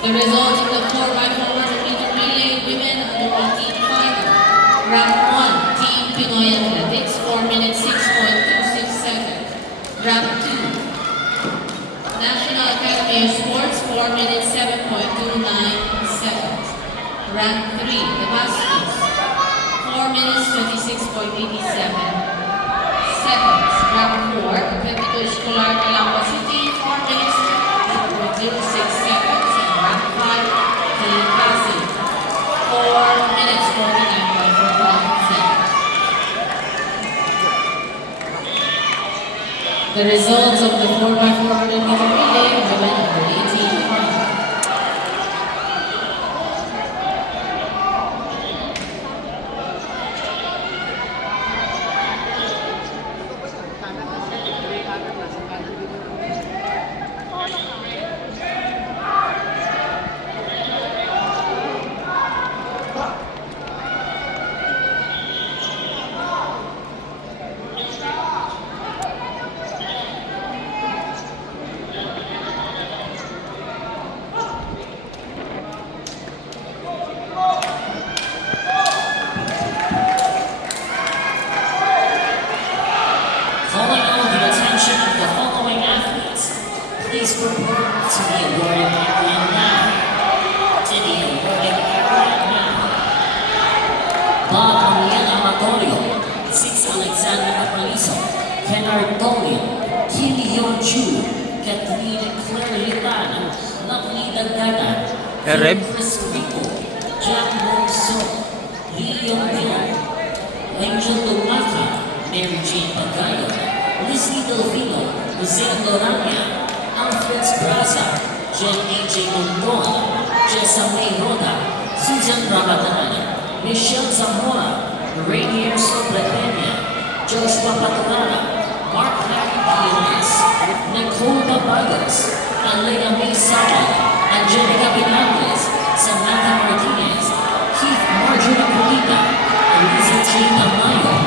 The results of the 4x400 meter relay women under 18 final. Rank 1, Team Pinoy Athletics, 4 minutes 6.26 seconds. Rank 2, National Academy of Sports, 4 minutes 7.29 seconds. Rank 3, the Baskets, 4 minutes 26.87 seconds. Rank 4, Atletico Escolar Calamba City, 4 minutes 8.06 seconds. And rank 5, Team Pasig, 4 minutes 49.41 seconds. The results of the 4x400 meter relay women under 18 final. Calling all the attention of the following athletes, please report to the awarding area now. To the awarding area now. Bob Amiel Amatorio, 6 Alexander Capalizo, Kennard Tolin, Kim Yeon Chu, Kathleen Claire Litan, Lovely Dagdagan, Chris Rico, Jack Monso, Lilian Bill, Angel Lumaki, Mary Jane Pagayo, Lizzie Delfino, Jose Lorania, Alfred Braza, Jen A.J. Monton, Jessa May Roda, Susan Ramadana, Michelle Zamora, Rainier Sobrepeña, Joshua Patorana, Mark Harry Piones, Nicole Papagos, Alea May Sara, Angelica Binandes, Samantha Martinez, Keith Marjorie Polita, Elisa Jane Amayo,